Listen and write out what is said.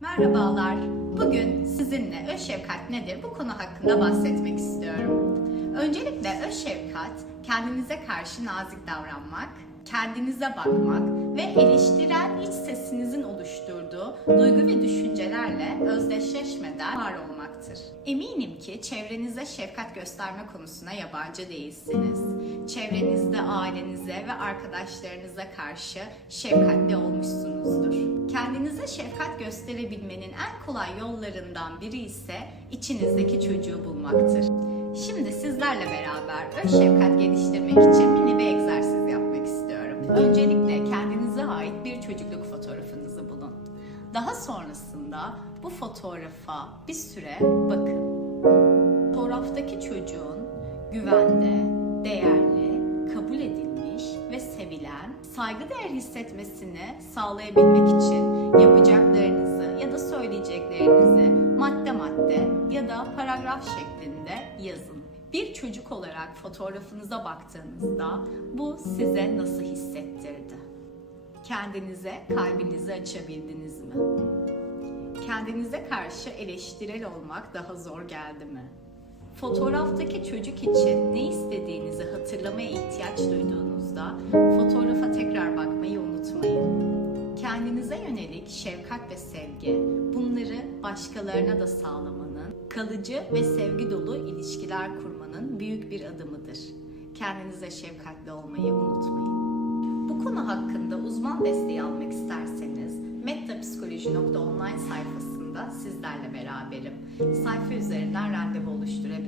Merhabalar. Bugün sizinle öz şefkat nedir bu konu hakkında bahsetmek istiyorum. Öncelikle öz şefkat kendinize karşı nazik davranmak, kendinize bakmak ve eleştirel iç sesinizin oluşturduğu duygu ve düşüncelerle özdeşleşmeden var olmaktır. Eminim ki çevrenize şefkat gösterme konusuna yabancı değilsiniz. Çevrenizde ailenize ve arkadaşlarınıza karşı şefkatli olmuşsunuzdur. Kendinize şefkat gösterebilmenin en kolay yollarından biri ise içinizdeki çocuğu bulmaktır. Şimdi sizlerle beraber öz şefkat geliştirmek için mini bir egzersiz yapmak istiyorum. Öncelikle kendinize ait bir çocukluk fotoğrafınızı bulun. Daha sonrasında bu fotoğrafa bir süre bakın. Fotoğraftaki çocuğun güvende, değerli, sevilen, saygıdeğer hissetmesini sağlayabilmek için yapacaklarınızı ya da söyleyeceklerinizi madde madde ya da paragraf şeklinde yazın. Bir çocuk olarak fotoğrafınıza baktığınızda bu size nasıl hissettirdi? Kendinize kalbinizi açabildiniz mi? Kendinize karşı eleştirel olmak daha zor geldi mi? Fotoğraftaki çocuk için ne istediğinizi hatırlamaya ihtiyaç duyduğunuzda yönelik şefkat ve sevgi, bunları başkalarına da sağlamanın, kalıcı ve sevgi dolu ilişkiler kurmanın büyük bir adımıdır. Kendinize şefkatli olmayı unutmayın. Bu konu hakkında uzman desteği almak isterseniz mettapsikoloji.online sayfasında sizlerle beraberim. Sayfa üzerinden randevu oluşturabilirsiniz.